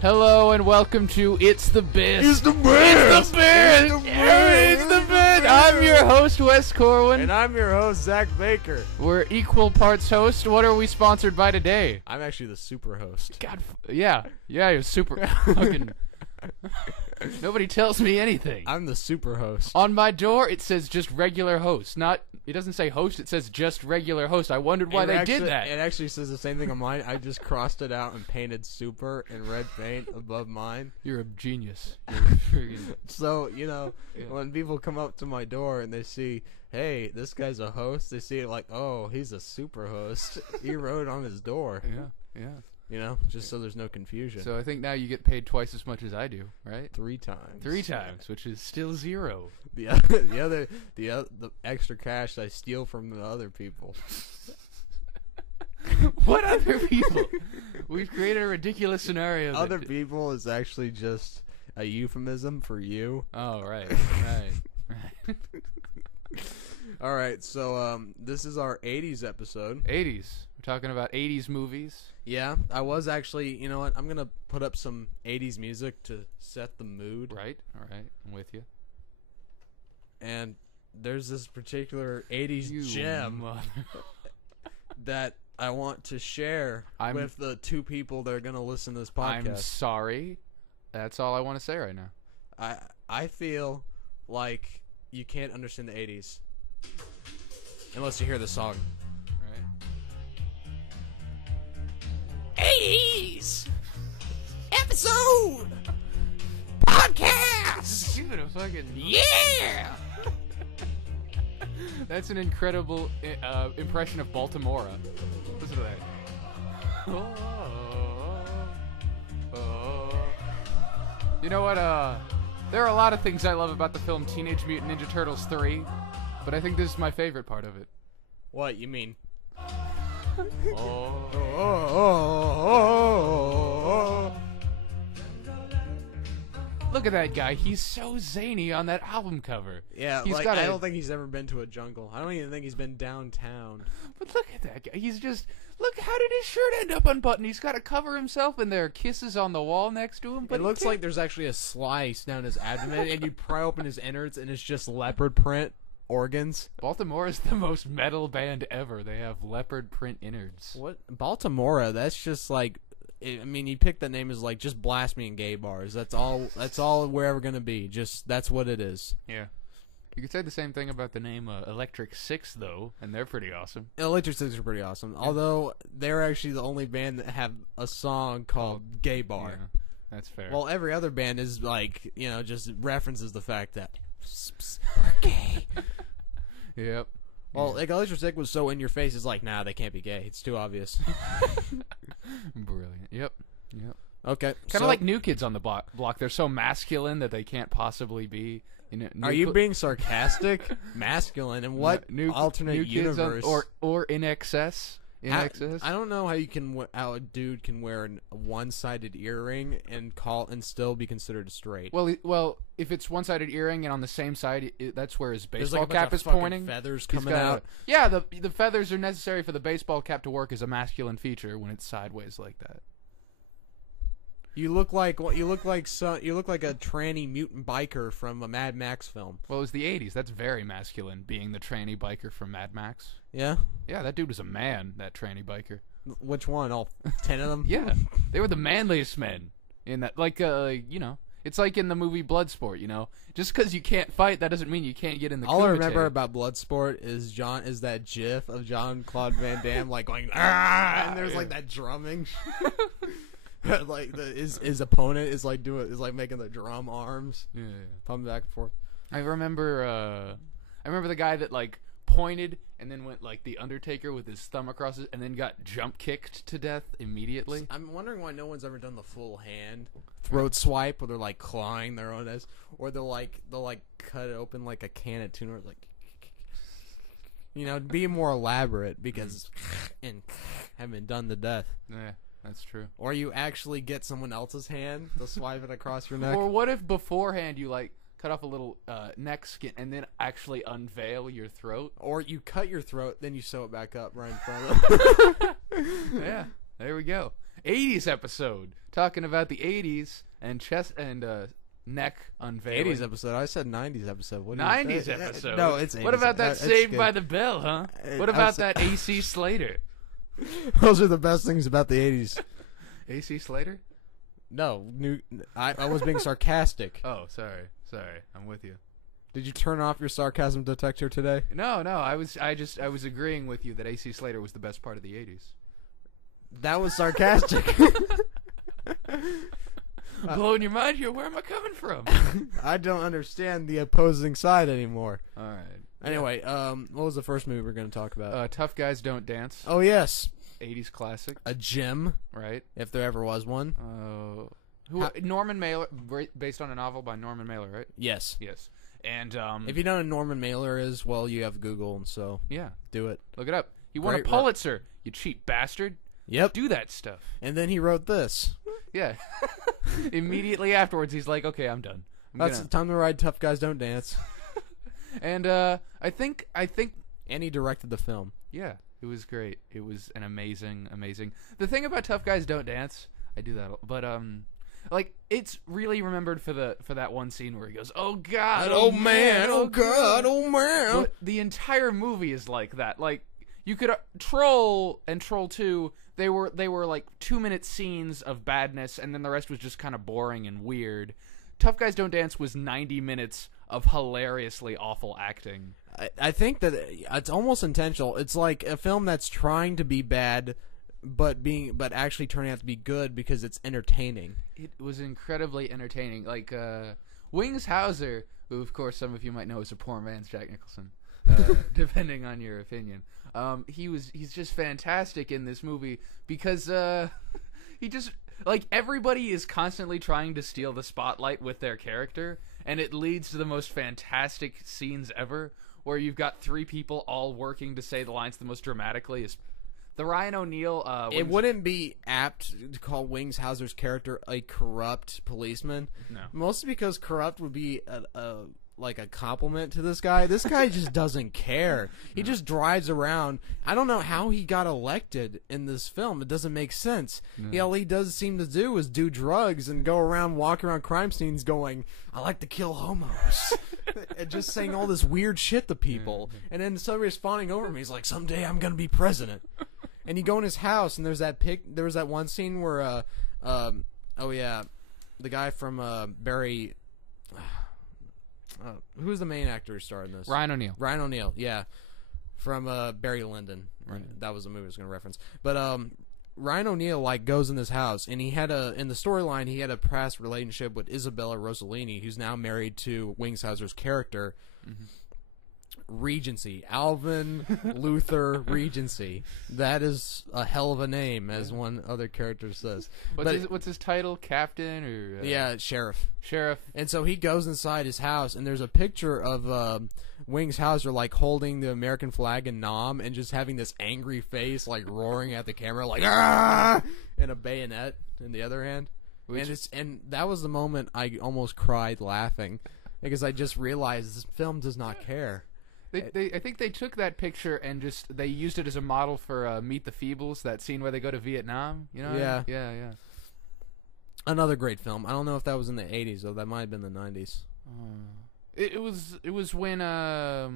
Hello and welcome to It's the Best. It's the best. It's the best. It's the best. It's the best. I'm your host, Wes Corwin. And I'm your host, Zach Baker. We're equal parts host. What are we sponsored by today? I'm actually the super host. God, yeah, you're super fucking. Nobody tells me anything. I'm the super host. On my door, it says just regular host. It doesn't say host. It says just regular host. I wondered why they did that. It actually says the same thing on mine. I just crossed it out and painted super in red paint above mine. You're a genius. So, when people come up to my door and they see, hey, this guy's a host, they see it like, oh, he's a super host. He wrote it on his door. Yeah. Just so there's no confusion. So I think now you get paid twice as much as I do, right? 3 times. 3 times, which is still 0. The extra cash I steal from the other people. What other people? We've created a ridiculous scenario. Other people is actually just a euphemism for you. Oh, right. All right, so this is our 80s episode. 80s. We're talking about 80s movies. Yeah, I was actually, you know what? I'm going to put up some 80s music to set the mood. Right, all right. I'm with you. And there's this particular 80s gem that I want to share with the 2 people that are going to listen to this podcast. I'm sorry. That's all I want to say right now. I feel like you can't understand the 80s unless you hear the song. Right. 80s episode podcast. Give it a fucking yeah. That's an incredible impression of Baltimore. Listen to that. You know what? There are a lot of things I love about the film Teenage Mutant Ninja Turtles 3, but I think this is my favorite part of it. What, you mean? Look at that guy. He's so zany on that album cover. Yeah, I don't think he's ever been to a jungle. I don't even think he's been downtown. But look at that guy. He's just... Look, how did his shirt end up unbuttoned? He's got to cover himself, and there are kisses on the wall next to him. But it looks like there's actually a slice down his abdomen, and you pry open his innards, and it's just leopard print organs. Baltimore is the most metal band ever. They have leopard print innards. What? Baltimore? That's just like... I mean, you picked that name as like just blast me in gay bars. That's all we're ever gonna be. Just that's what it is. Yeah. You could say the same thing about the name Electric Six, though, and they're pretty awesome. Electric Six are pretty awesome. Yeah. Although they're actually the only band that have a song called "Gay Bar." Yeah, that's fair. Well, every other band is like just references the fact that we're gay. Yep. Well, like Electric Six was so in your face, it's like, nah, they can't be gay. It's too obvious. Brilliant. Yep. Okay. Kind of like New Kids on the Block. They're so masculine that they can't possibly be. Are you being sarcastic? Masculine in what alternate new universe? Or in excess? In excess? I don't know how a dude can wear a one-sided earring and still be considered straight. Well, if it's one-sided earring and on the same side, that's where his baseball like cap is pointing. Feathers coming out. Yeah, the feathers are necessary for the baseball cap to work as a masculine feature when it's sideways like that. You look like a tranny mutant biker from a Mad Max film. Well, it was the 80s. That's very masculine, being the tranny biker from Mad Max. Yeah? Yeah, that dude was a man, that tranny biker. Which one? All 10 of them? Yeah. They were the manliest men in that. It's like in the movie Bloodsport, Just because you can't fight, that doesn't mean you can't get in the All I remember about Bloodsport is that gif of Jean-Claude Van Damme, like, going, ah! And there's, like, that drumming. Like his opponent is like making the drum arms, pumping back and forth. I remember the guy that like pointed and then went like the Undertaker with his thumb across it, and then got jump kicked to death immediately. I'm wondering why no one's ever done the full hand throat swipe, where they're like clawing their own ass, or they'll cut it open like a can of tuna, like be more elaborate because and have been done to death. Yeah. That's true. Or you actually get someone else's hand to swipe it across your neck. Or what if beforehand you like cut off a little neck skin and then actually unveil your throat? Or you cut your throat, then you sew it back up right in front of it. Yeah, there we go. 80s episode talking about the 80s and chest and neck unveiling. 80s episode. I said 90s episode. What 90s episode. No, it's 80s. What about that Saved good. by the Bell, huh? What about that AC Slater? Those are the best things about the 80s. AC Slater? No, I was being sarcastic. Oh, sorry. I'm with you. Did you turn off your sarcasm detector today? No, I was agreeing with you that AC Slater was the best part of the 80s. That was sarcastic. Blowing your mind here. Where am I coming from? I don't understand the opposing side anymore. All right. Anyway, what was the first movie we're going to talk about? Tough Guys Don't Dance. Oh, yes. 80s classic. A gem. Right. If there ever was one. Norman Mailer, based on a novel by Norman Mailer, right? Yes. Yes. And if you know what Norman Mailer is, well, you have Google, and so yeah, do it. Look it up. He won a Pulitzer. You cheap bastard. Yep. Do that stuff. And then he wrote this. Yeah. Immediately afterwards, he's like, "Okay, I'm done. That's time to write Tough Guys Don't Dance." And I think. And he directed the film. Yeah, it was great. It was an amazing. The thing about Tough Guys Don't Dance, I do that, but like it's really remembered for that one scene where he goes, "Oh God, oh man, oh God, oh man." But the entire movie is like that. Like you could Troll and Troll 2, they were like 2-minute scenes of badness, and then the rest was just kind of boring and weird. Tough Guys Don't Dance was 90 minutes of hilariously awful acting. I think that it's almost intentional. It's like a film that's trying to be bad, but actually turning out to be good because it's entertaining. It was incredibly entertaining. Like Wings Hauser, who of course some of you might know is a poor man's Jack Nicholson, depending on your opinion. He's just fantastic in this movie because he just like everybody is constantly trying to steal the spotlight with their character, and it leads to the most fantastic scenes ever, where you've got 3 people all working to say the lines the most dramatically. The Ryan O'Neal. It wouldn't be apt to call Wings Hauser's character a corrupt policeman. No, mostly because corrupt would be like a compliment to this guy. This guy just doesn't care. He just drives around. I don't know how he got elected in this film. It doesn't make sense. No. All he does seem to do is do drugs and go around, walk around crime scenes going, "I like to kill homos." And just saying all this weird shit to people. And then somebody responding over me, he's like, "Someday I'm going to be president." And you go in his house, and there was that one scene where, oh yeah, the guy from Barry... who's the main actor who starred in this? Ryan O'Neal. Ryan O'Neal, yeah. From Barry Lyndon. Right. That was the movie I was going to reference. But Ryan O'Neal like goes in this house, and he had in the storyline he had a past relationship with Isabella Rossellini, who's now married to Wings Hauser's character. Mm-hmm. Regency. Alvin Luther Regency. That is a hell of a name, as one other character says. What's his title? Captain or yeah, sheriff. Sheriff. And so he goes inside his house, and there's a picture of Wings Hauser like holding the American flag in Nam and just having this angry face, like roaring at the camera, like "Ah!" and a bayonet in the other hand. And that was the moment I almost cried laughing because I just realized this film does not care. I think they took that picture and they used it as a model for Meet the Feebles, that scene where they go to Vietnam. You know? Yeah. Yeah. Another great film. I don't know if that was in the 80s, though. That might have been the 90s. It was when oh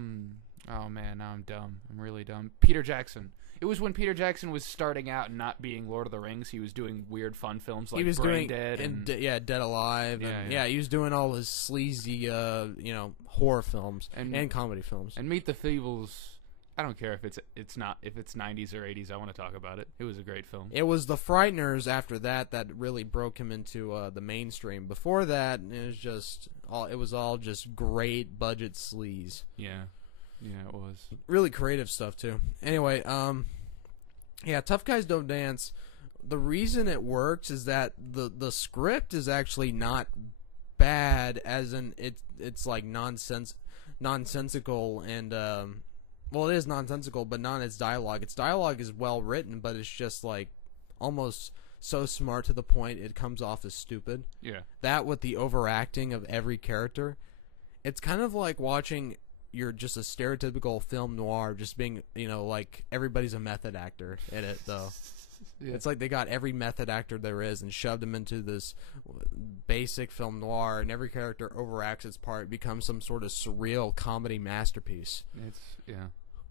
man, now I'm dumb. I'm really dumb. Peter Jackson. It was when Peter Jackson was starting out and not being Lord of the Rings. He was doing weird fun films like Brain Dead and Dead Alive. Yeah. He was doing all his sleazy horror films and comedy films. And Meet the Feebles, I don't care if it's 90s or 80s. I want to talk about it. It was a great film. It was The Frighteners after that really broke him into the mainstream. Before that, it was all just great budget sleaze. Yeah. Yeah, it was. Really creative stuff, too. Anyway, yeah, Tough Guys Don't Dance. The reason it works is that the script is actually not bad, as in it's like nonsensical and, well, it is nonsensical, but not in its dialogue. Its dialogue is well written, but it's just like almost so smart to the point it comes off as stupid. Yeah. That with the overacting of every character. It's kind of like watching... You're just a stereotypical film noir, just being, like everybody's a method actor in it, though. Yeah. It's like they got every method actor there is and shoved them into this basic film noir, and every character overacts its part, becomes some sort of surreal comedy masterpiece.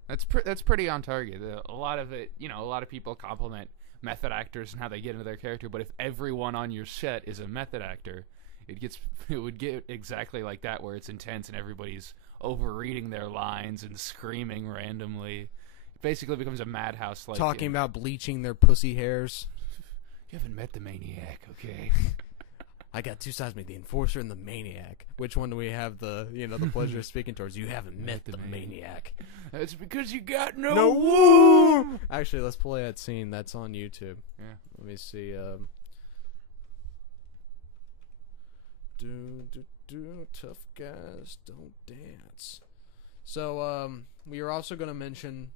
That's pretty on target. A lot of it, a lot of people compliment method actors and how they get into their character, but if everyone on your set is a method actor, it would get exactly like that, where it's intense and everybody's overreading their lines and screaming randomly. It basically becomes a madhouse. Like talking about bleaching their pussy hairs. You haven't met the maniac, okay? I got two sides of me, the enforcer and the maniac. Which one do we have the pleasure of speaking towards? You haven't met the maniac. That's because you got no womb. Actually, let's play that scene. That's on YouTube. Yeah. Let me see. Tough guys don't dance. So we are also going to mention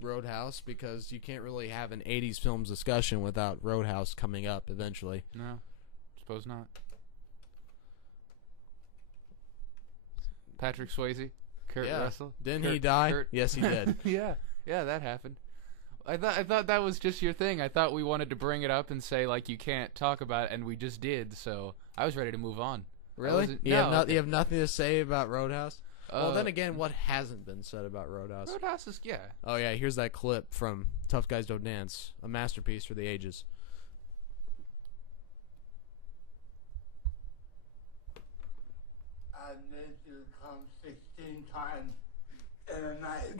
Roadhouse, because you can't really have an 80s films discussion without Roadhouse coming up eventually. No, suppose not. Patrick Swayze, Kurt Russell. Didn't he die? Yes, he did. yeah, that happened. I thought that was just your thing. I thought we wanted to bring it up and say, like, you can't talk about it, and we just did, so I was ready to move on. Really? You have nothing to say about Roadhouse? Well, then again, what hasn't been said about Roadhouse? Roadhouse is, Oh, yeah, here's that clip from Tough Guys Don't Dance, a masterpiece for the ages. I made you come 16 times in a night.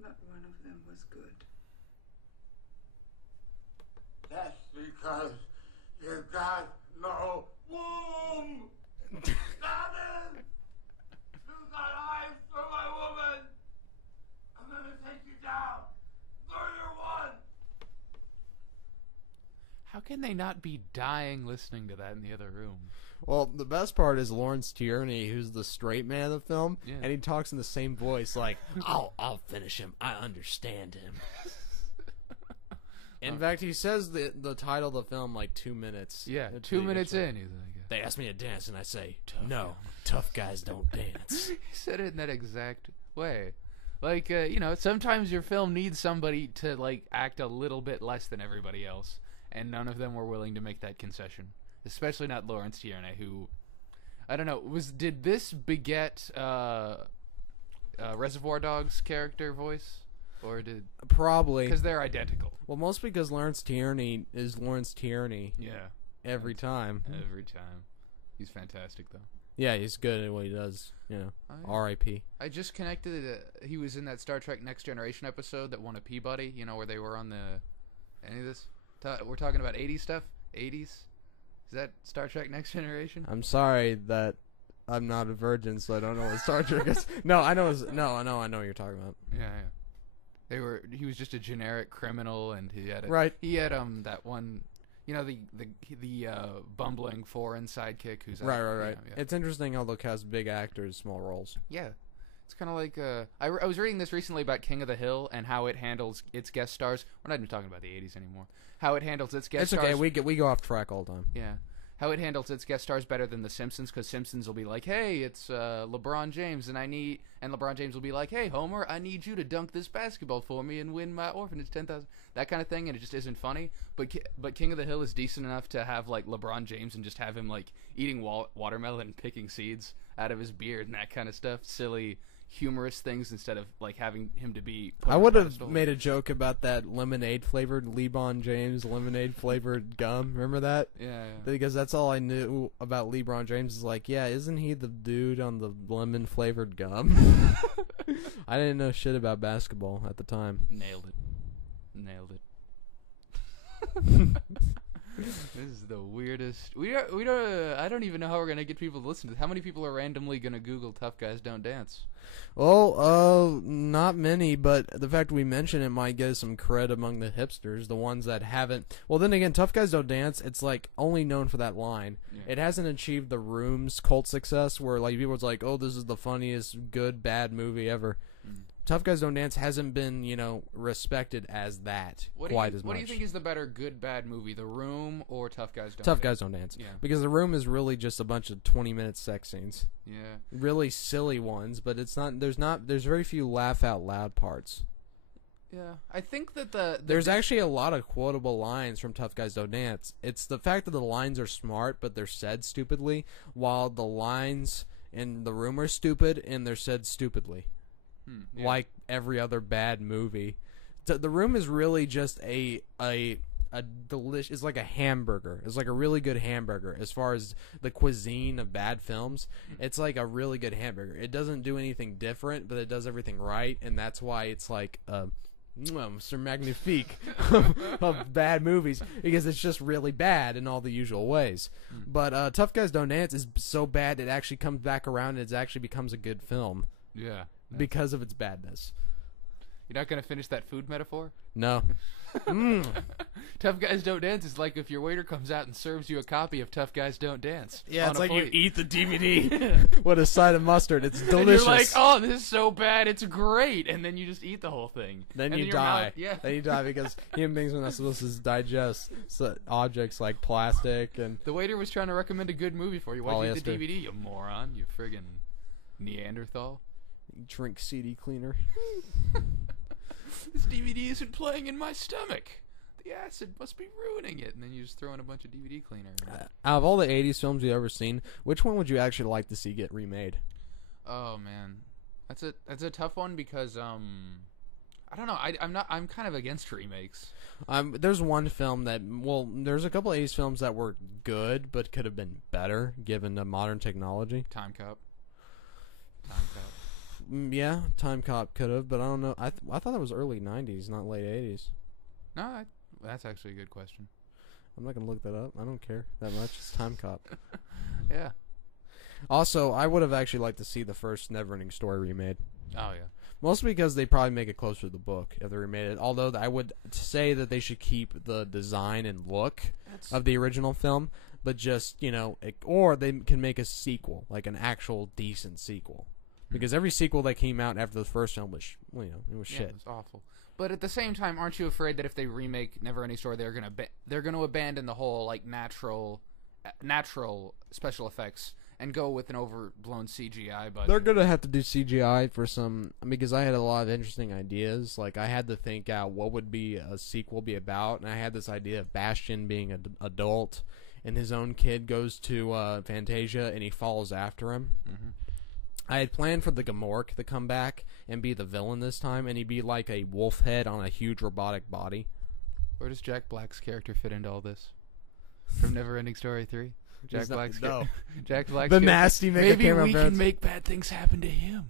Not one of them was good. That's because you got no womb. Stop it! You got eyes for my woman. I'm gonna take you down. Murder one. How can they not be dying listening to that in the other room? Well, the best part is Lawrence Tierney, who's the straight man of the film, and he talks in the same voice, like, I'll finish him. I understand him. In fact, he says the title of the film like 2 minutes. Yeah, 2 minutes in, he's like, they ask me to dance, and I say, no, tough guys don't dance. He said it in that exact way. Like, sometimes your film needs somebody to, like, act a little bit less than everybody else, and none of them were willing to make that concession. Especially not Lawrence Tierney, who, I don't know, did this beget Reservoir Dogs character voice? Or did... Probably. Because they're identical. Well, mostly because Lawrence Tierney is Lawrence Tierney. Yeah. Every time. Every time. He's fantastic, though. Yeah, he's good at what he does. Oh, yeah. R.I.P. I just connected. He was in that Star Trek Next Generation episode that won a Peabody. Where they were on the... Any of this? We're talking about 80s stuff? 80s? Is that Star Trek Next Generation? I'm sorry that I'm not a virgin, so I don't know what Star Trek is. No, I know. I know what you're talking about. Yeah. He was just a generic criminal, and he had He had that one, the bumbling foreign sidekick who's right. Yeah. It's interesting how they cast big actors, small roles. Yeah, it's kind of like I was reading this recently about King of the Hill and how it handles its guest stars. We're not even talking about the 80s anymore. How it handles its guest stars. It's okay. We go off track all the time. Yeah. How it handles its guest stars better than The Simpsons, because Simpsons will be like, hey, it's LeBron James, and LeBron James will be like, hey, Homer, I need you to dunk this basketball for me and win my orphanage 10,000, that kind of thing, and it just isn't funny. But King of the Hill is decent enough to have, like, LeBron James and just have him, like, eating watermelon and picking seeds out of his beard and that kind of stuff. Silly, humorous things instead of, like, having him to be put I on would a have pedestal. made a joke about that lemonade-flavored LeBron James lemonade-flavored gum. Remember that? Yeah. Because that's all I knew about LeBron James is like, yeah, isn't he the dude on the lemon-flavored gum? I didn't know shit about basketball at the time. Nailed it. This is the weirdest. We don't. I don't even know how we're gonna get people to listen to this. How many people are randomly gonna Google "Tough Guys Don't Dance"? Well, not many, but the fact we mention it might get some cred among the hipsters, the ones that haven't. Well, then again, Tough Guys Don't Dance, it's like only known for that line. Yeah. It hasn't achieved the Room's cult success where like people's like, oh, this is the funniest good bad movie ever. Tough Guys Don't Dance hasn't been, respected as that quite as much. What do you think is the better good bad movie, The Room or Tough Guys Don't Dance? Tough Guys Don't Dance. Yeah. Because The Room is really just a bunch of 20-minute sex scenes. Yeah. Really silly ones, but it's not. There's very few laugh out loud parts. Yeah, I think that there's actually a lot of quotable lines from Tough Guys Don't Dance. It's the fact that the lines are smart, but they're said stupidly, while the lines in The Room are stupid and they're said stupidly, like every other bad movie. The Room is really just a delicious. It's like a hamburger. It's like a really good hamburger as far as the cuisine of bad films. It's like a really good hamburger. It doesn't do anything different, but it does everything right, and that's why it's like Sir Magnifique of bad movies, because it's just really bad in all the usual ways. But Tough Guys Don't Dance is so bad it actually comes back around and it actually becomes a good film. Yeah. Because of its badness. You're not gonna finish that food metaphor? No. Tough Guys Don't Dance is like if your waiter comes out and serves you a copy of Tough Guys Don't Dance. Yeah, on it's a like plate. you eat the DVD with a side of mustard. It's delicious. And you're like, oh, this is so bad, it's great, and then you just eat the whole thing. Then and you your die. mouth- yeah. Then you die because human beings are not supposed to digest objects like plastic and. The waiter was trying to recommend a good movie for you. Why'd you eat the Polyester. DVD, you moron? You friggin' Neanderthal. Drink CD cleaner. This DVD isn't playing in my stomach. The acid must be ruining it. And then you just throw in a bunch of DVD cleaner. Out of all the 80s films you've ever seen, which one would you actually like to see get remade? Oh man, that's a tough one because I don't know. I'm kind of against remakes. There's one film that, well, there's a couple of 80s films that were good but could have been better given the modern technology. Time Cop. Yeah, Time Cop could have, but I don't know. I thought that was early 90s, not late 80s. No, that's actually a good question. I'm not going to look that up. I don't care that much. It's Time Cop. Yeah. Also, I would have actually liked to see the first Neverending Story remade. Oh, yeah. Mostly because they probably make it closer to the book if they remade it. Although I would say that they should keep the design and look of the original film, but just, or they can make a sequel, like an actual decent sequel. Because every sequel that came out after the first film was, it was shit. It was awful. But at the same time, aren't you afraid that if they remake Neverending Story, they're gonna abandon the whole like natural special effects and go with an overblown CGI budget? They're gonna have to do CGI for some, because I had a lot of interesting ideas. Like I had to think out what would be a sequel be about, and I had this idea of Bastion being an adult, and his own kid goes to Fantasia, and he follows after him. Mm-hmm. I had planned for the Gamork to come back and be the villain this time, and he'd be like a wolf head on a huge robotic body. Where does Jack Black's character fit into all this? From Neverending Story 3? Jack Black's no. Jack Black's The character. nasty Maybe camera we parents. can make bad things happen to him.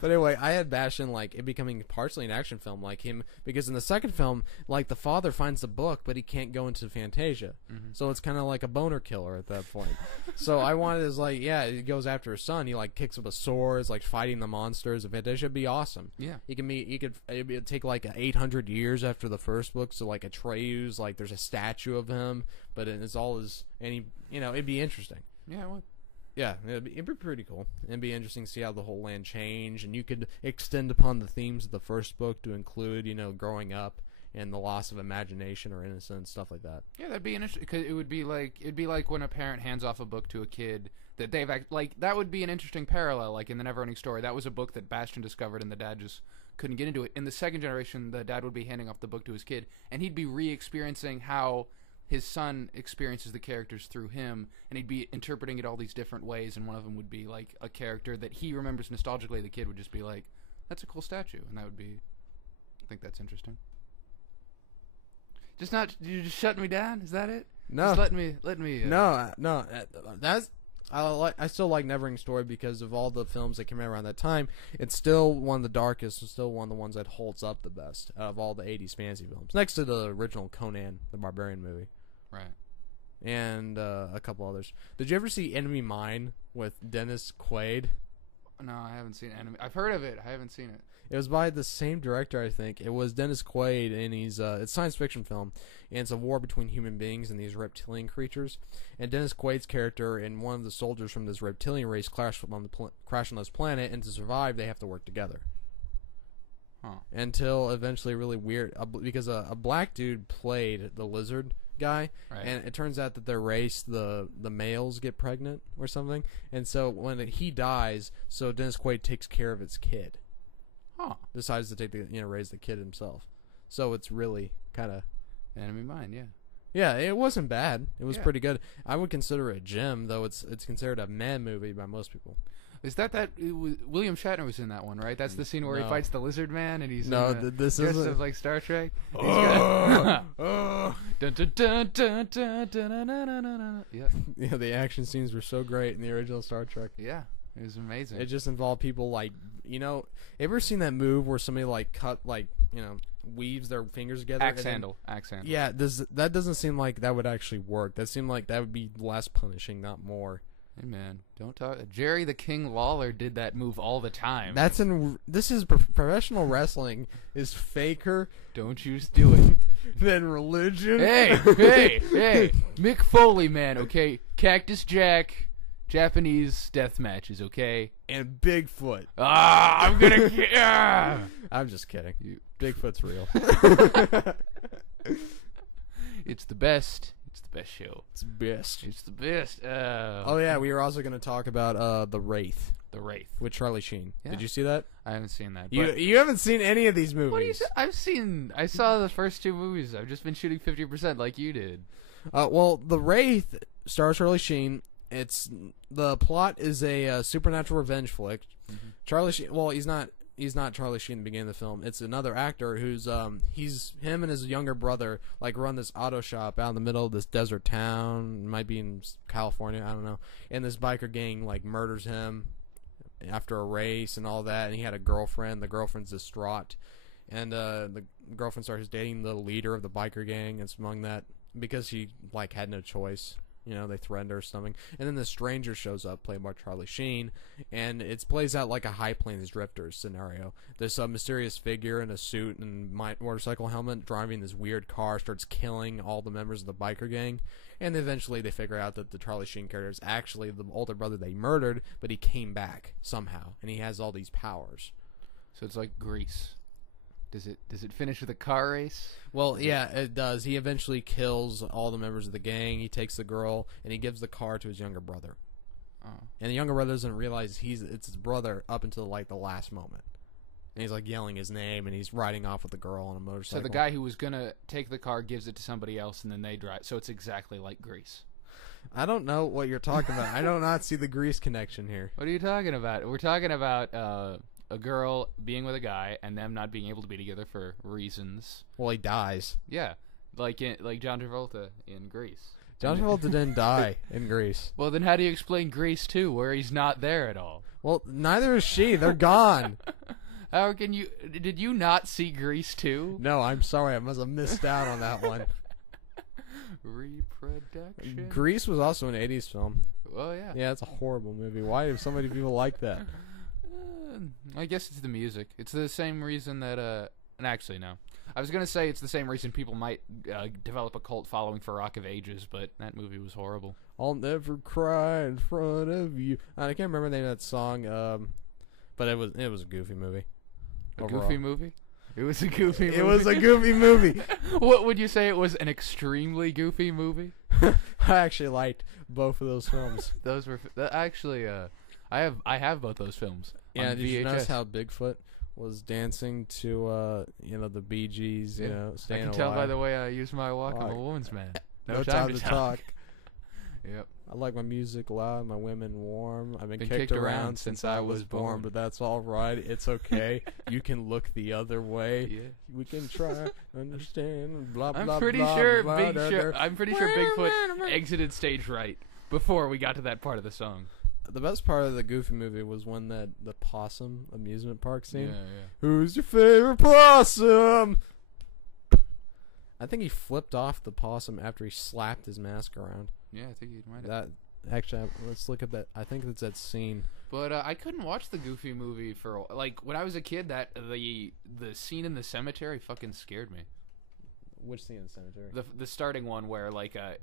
But anyway, I had Bastion like it becoming partially an action film like him, because in the second film, like the father finds the book but he can't go into Fantasia. Mm-hmm. So it's kind of like a boner killer at that point. So I wanted is like, yeah, he goes after his son, he like kicks up a sword, is like fighting the monsters. Fantasia would be awesome. Yeah. It'd take like 800 years after the first book, so like Atreus, like there's a statue of him, but it's all his, and he, it'd be interesting. Yeah, it would. Yeah, it'd be pretty cool. It'd be interesting to see how the whole land changed, and you could extend upon the themes of the first book to include, growing up and the loss of imagination or innocence, stuff like that. Yeah, that'd be interesting. Cause it'd be like when a parent hands off a book to a kid that they've that would be an interesting parallel. Like in the Neverending Story, that was a book that Bastion discovered, and the dad just couldn't get into it. In the second generation, the dad would be handing off the book to his kid, and he'd be re-experiencing how his son experiences the characters through him, and he'd be interpreting it all these different ways, and one of them would be like a character that he remembers nostalgically. The kid would just be like, that's a cool statue, and that would be, I think that's interesting. You just shutting me down? Is that it? No. Just let me No. That's I still like Neverending Story because of all the films that came out around that time. It's still one of the darkest, and still one of the ones that holds up the best out of all the 80s fantasy films, next to the original Conan the Barbarian movie. Right. And a couple others. Did you ever see Enemy Mine with Dennis Quaid? No, I haven't seen Enemy. I've heard of it. I haven't seen it. It was by the same director, I think. It was Dennis Quaid, and he's it's a science fiction film, and it's a war between human beings and these reptilian creatures. And Dennis Quaid's character and one of the soldiers from this reptilian race crash on this planet, and to survive, they have to work together. Huh. Until eventually, really weird, because a black dude played the lizard guy, Right. and it turns out that their race, the males get pregnant or something, and so when he dies, so Dennis Quaid takes care of his kid. Huh. decides to take raise the kid himself. So it's really kind of Enemy Mine, yeah. Yeah, it wasn't bad. It was Yeah. pretty good. I would consider it a gem, though it's considered a man movie by most people. Is that William Shatner was in that one, right? That's the scene where he No. fights the lizard man and he's this dressed isn't. up like Star Trek. Oh, Dun, dun, dun, dun, dun, dun, dun, dun, dun, dun. Yeah, yeah, the action scenes were so great in the original Star Trek. yeah, it was amazing. It just involved people like, ever seen that move where somebody weaves their fingers together? Axe handle. Yeah, that doesn't seem like that would actually work. That seemed like that would be less punishing, not more. Hey man, don't talk. Jerry the King Lawler did that move all the time. This is professional wrestling is faker Don't you do it. than religion. Hey, Mick Foley, man. Okay, Cactus Jack, Japanese death matches. Okay. And Bigfoot. I'm gonna get. I'm just kidding. You- Bigfoot's real. It's the best. It's the best show. It's best. It's the best. Oh yeah, we were also going to talk about the Wraith The Wraith. with Charlie Sheen. Yeah. Did you see that? I haven't seen that. You haven't seen any of these movies. What do you say? I saw the first two movies. I've just been shooting 50% like you did. Well, The Wraith stars Charlie Sheen. The plot is a supernatural revenge flick. Mm-hmm. Charlie Sheen. Well, he's not Charlie Sheen in the beginning of the film. It's another actor who's him and his younger brother run this auto shop out in the middle of this desert town. It might be in California, I don't know. And this biker gang murders him after a race and all that. And he had a girlfriend. The girlfriend's distraught, and the girlfriend starts dating the leader of the biker gang. It's among that because she had no choice. They threatened her or something. And then the stranger shows up, played by Charlie Sheen, and it plays out like a High Plains Drifters scenario. There's a mysterious figure in a suit and motorcycle helmet driving this weird car, starts killing all the members of the biker gang, and eventually they figure out that the Charlie Sheen character is actually the older brother they murdered, but he came back somehow, and he has all these powers. So it's like Grease. Does it finish with a car race? Well, yeah, it does. He eventually kills all the members of the gang. He takes the girl, and he gives the car to his younger brother. Oh. And the younger brother doesn't realize it's his brother up until the last moment. And he's yelling his name, and he's riding off with the girl on a motorcycle. So the guy who was gonna take the car gives it to somebody else, and then they drive. So it's exactly like Grease. I don't know what you're talking about. I do not see the Grease connection here. What are you talking about? We're talking about a girl being with a guy and them not being able to be together for reasons. Well, he dies. Yeah, like John Travolta in Grease. John Travolta didn't die in Grease. Well, then how do you explain Grease 2, where he's not there at all? Well, neither is she. They're gone. How can you? Did you not see Grease 2? No, I'm sorry. I must have missed out on that one. Reproduction. Grease was also an 80s film. Oh yeah. Yeah, it's a horrible movie. Why do so many people like that? I guess it's the music. It's the same reason that and actually no. I was gonna say it's the same reason people might develop a cult following for Rock of Ages, but that movie was horrible. I'll never cry in front of you. I can't remember the name of that song, but it was a goofy movie. Overall. Goofy movie? It was a goofy movie. It was a goofy movie. What would you say? It was an extremely goofy movie? I actually liked both of those films. Those were actually. I have both those films. Yeah, on did you VHS. notice how Bigfoot was dancing to the Bee Gees? I Staying can Alive. tell by the way I use my walk. I'm a woman's man. No time to talk. Yep. I like my music loud, my women warm. I've been Been kicked around since I was born, but that's all right. It's okay. You can look the other way. Yeah. We can try to understand. Blah blah. I'm pretty blah, sure blah, Big blah, Show, blah. I'm pretty sure Bigfoot exited stage right before we got to that part of the song. The best part of the Goofy movie was when the possum amusement park scene. Yeah. Who's your favorite possum? I think he flipped off the possum after he slapped his mask around. Yeah, I think you might have. That actually, let's look at that. I think it's that scene. But I couldn't watch the Goofy movie for when I was a kid. That the scene in the cemetery fucking scared me. Which scene in the cemetery? The starting one where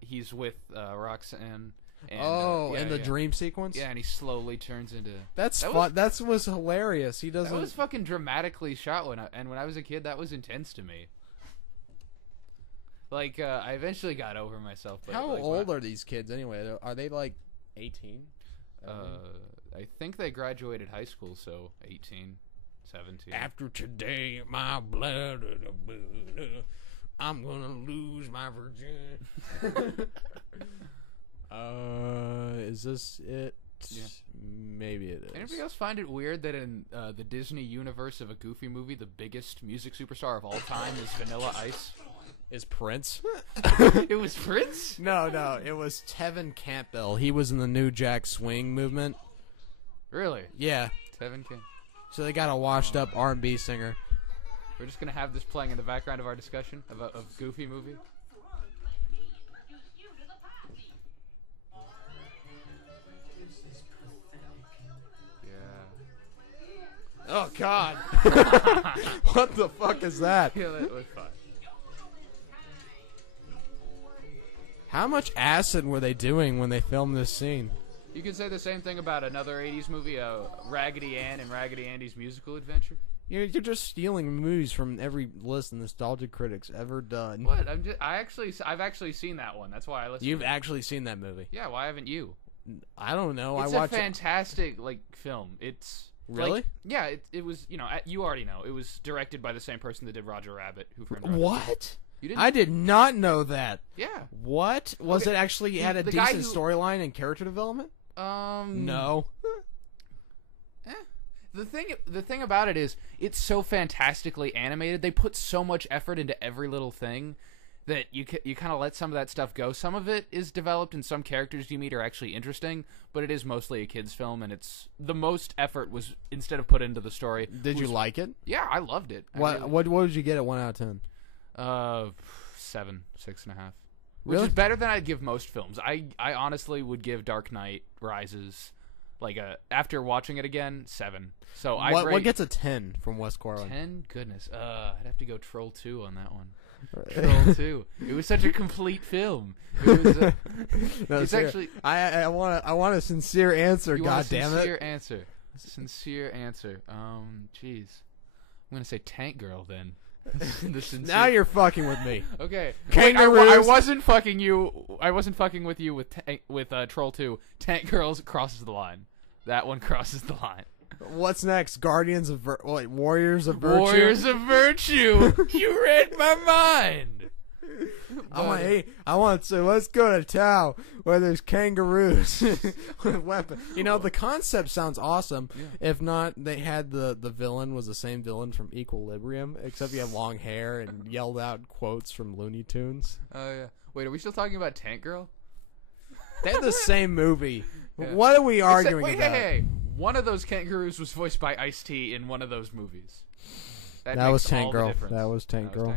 he's with Roxanne. And, the dream sequence. Yeah, and he slowly turns into. That's fun. That was hilarious. He doesn't. That was fucking dramatically shot when I was a kid. That was intense to me. I eventually got over myself. But how old are these kids anyway? Are they 18? I think they graduated high school, so 18. 17. After today, my blood, I'm gonna lose my virginity. Is this it? Yeah. Maybe it is. Anybody else find it weird that in the Disney universe of a Goofy movie, the biggest music superstar of all time is Vanilla Ice? Is Prince? It was Prince? No, it was Tevin Campbell. He was in the New Jack Swing movement. Really? Yeah. Tevin King. So they got a washed-up R&B singer. We're just gonna have this playing in the background of our discussion of Goofy movie. Yeah. Oh, God. What the fuck is that? Yeah, that was fun. How much acid were they doing when they filmed this scene? You could say the same thing about another 80s movie, Raggedy Ann and Raggedy Andy's Musical Adventure. You're just stealing movies from every list Nostalgia Critics ever done. What? I've actually seen that one. That's why I listened. You've actually seen that movie? Yeah, why haven't you? I don't know. It's I watched a fantastic film. It's really? Like, yeah, it was. You know, you already know. It was directed by the same person that did Roger Rabbit. Who framed Roger what? Rabbit. You didn't? I did not know that. Yeah. What was it? Actually had a the guy decent storyline and character development? No. The thing about it is, it's so fantastically animated. They put so much effort into every little thing that you kind of let some of that stuff go. Some of it is developed, and some characters you meet are actually interesting. But it is mostly a kids' film, and it's the most effort was instead of put into the story. Did you like it? Yeah, I loved it. What would you get at 1 out of 10? 7, 6.5. Which Really? is better than I'd give most films. I honestly would give Dark Knight Rises, after watching it again, 7. So what gets a 10 from West Corwin? 10? Goodness. I'd have to go Troll 2 on that one. Troll 2. It was such a complete film. It was. No, it's actually. I want a sincere answer. You God want a damn sincere it! answer. Sincere answer. Jeez. I'm gonna say Tank Girl then. Now you're fucking with me. Okay. Kangaroos. Wait, I wasn't fucking you. I wasn't fucking with you with Troll 2. Tank Girls crosses the line. That one crosses the line. What's next? Warriors of Virtue. Warriors of Virtue. You read my mind. I want to. Let's go to town where there's kangaroos with weapons. You know, the concept sounds awesome. Yeah. If not, they had the villain was the same villain from Equilibrium, except he had long hair and yelled out quotes from Looney Tunes. Oh yeah. Wait, are we still talking about Tank Girl? They're the same movie. Yeah. What are we arguing about? Hey. One of those kangaroos was voiced by Ice-T in one of those movies. That was Tank Girl. That was Tank Girl.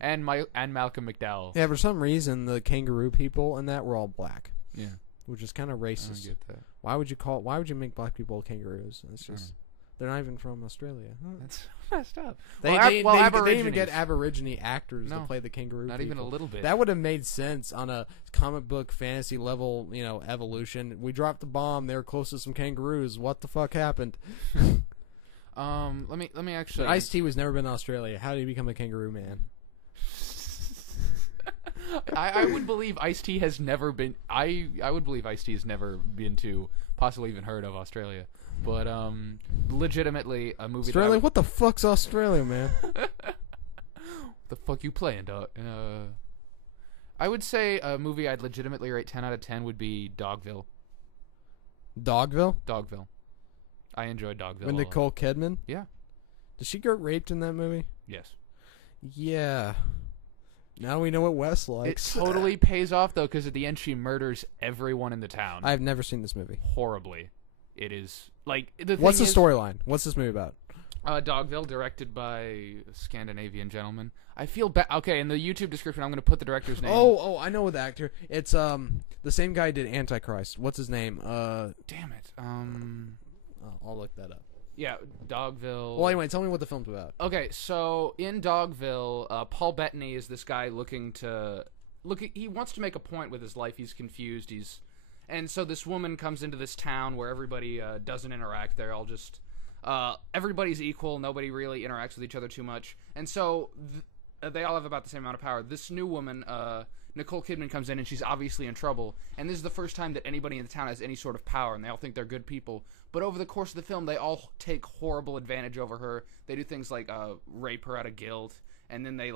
And Malcolm McDowell. Yeah, for some reason the kangaroo people in that were all black. Yeah, which is kind of racist. I don't get that. Why would you make black people kangaroos? It's just they're not even from Australia. Huh? That's messed up. They didn't even get Aborigine actors to play the kangaroo. Not people. even a little bit. That would have made sense on a comic book fantasy level. You know, evolution. We dropped the bomb. They were close to some kangaroos. What the fuck happened? Let me actually. Ice-T was never been to Australia. How did he become a kangaroo man? I would believe Ice-T has never been. I would believe Ice-T has never been to, possibly even heard of Australia. But legitimately a movie. Australia? What the fuck's Australia, man? The fuck you playing, dog? I would say a movie I'd legitimately rate 10 out of 10 would be Dogville. Dogville? Dogville. I enjoyed Dogville. With Nicole Kidman? Yeah. Did she get raped in that movie? Yes. Yeah. Now we know what Wes likes. It totally pays off, though, because at the end she murders everyone in the town. I've never seen this movie. Horribly. It is. What's the storyline? What's this movie about? Dogville, directed by a Scandinavian gentleman. I feel bad. Okay, in the YouTube description, I'm going to put the director's name. Oh, I know the actor. It's the same guy who did Antichrist. What's his name? Damn it. I'll look that up. Yeah, Dogville. Well, anyway, tell me what the film's about. Okay, so in Dogville, Paul Bettany is this guy he wants to make a point with his life. He's confused. And so this woman comes into this town where everybody doesn't interact. They're all just everybody's equal. Nobody really interacts with each other too much. And so they all have about the same amount of power. This new woman Nicole Kidman comes in and she's obviously in trouble, and this is the first time that anybody in the town has any sort of power, and they all think they're good people. But over the course of the film, they all take horrible advantage over her. They do things like rape her out of guilt, and then they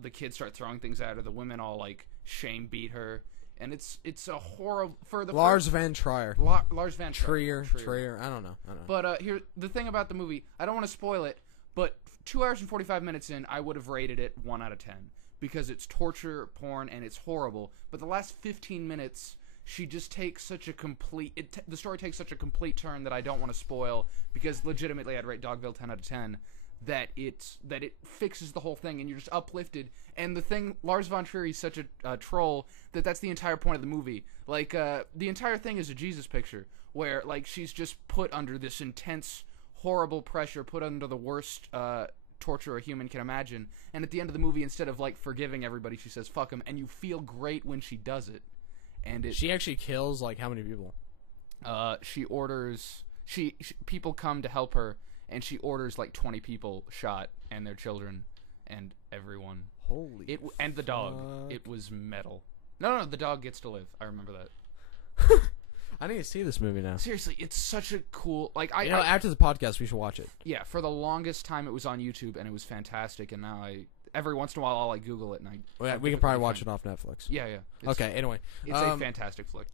the kids start throwing things at her. The women all shame beat her, and it's a horrible for the Lars Van Trier. Lars Van Trier. Trier. I don't know. But here, the thing about the movie, I don't want to spoil it, but 2 hours and 45 minutes in, I would have rated it 1 out of 10 because it's torture porn and it's horrible. But the last 15 minutes, she just takes such a complete. The story takes such a complete turn that I don't want to spoil because legitimately, I'd rate Dogville 10 out of 10. That it fixes the whole thing and you're just uplifted. And the thing, Lars von Trier is such a troll that's the entire point of the movie. The entire thing is a Jesus picture where she's just put under this intense, horrible pressure, put under the worst torture a human can imagine. And at the end of the movie, instead of forgiving everybody, she says "fuck him," and you feel great when she does it. And she actually kills how many people? She orders people come to help her. And she orders 20 people shot and their children and everyone. Holy and the dog. It was metal. No, the dog gets to live. I remember that. I need to see this movie now. Seriously, it's such a cool after the podcast we should watch it. Yeah, for the longest time it was on YouTube and it was fantastic, and now every once in a while I'll Google it and we can probably watch it off Netflix. Yeah. Okay, anyway. It's a fantastic flick.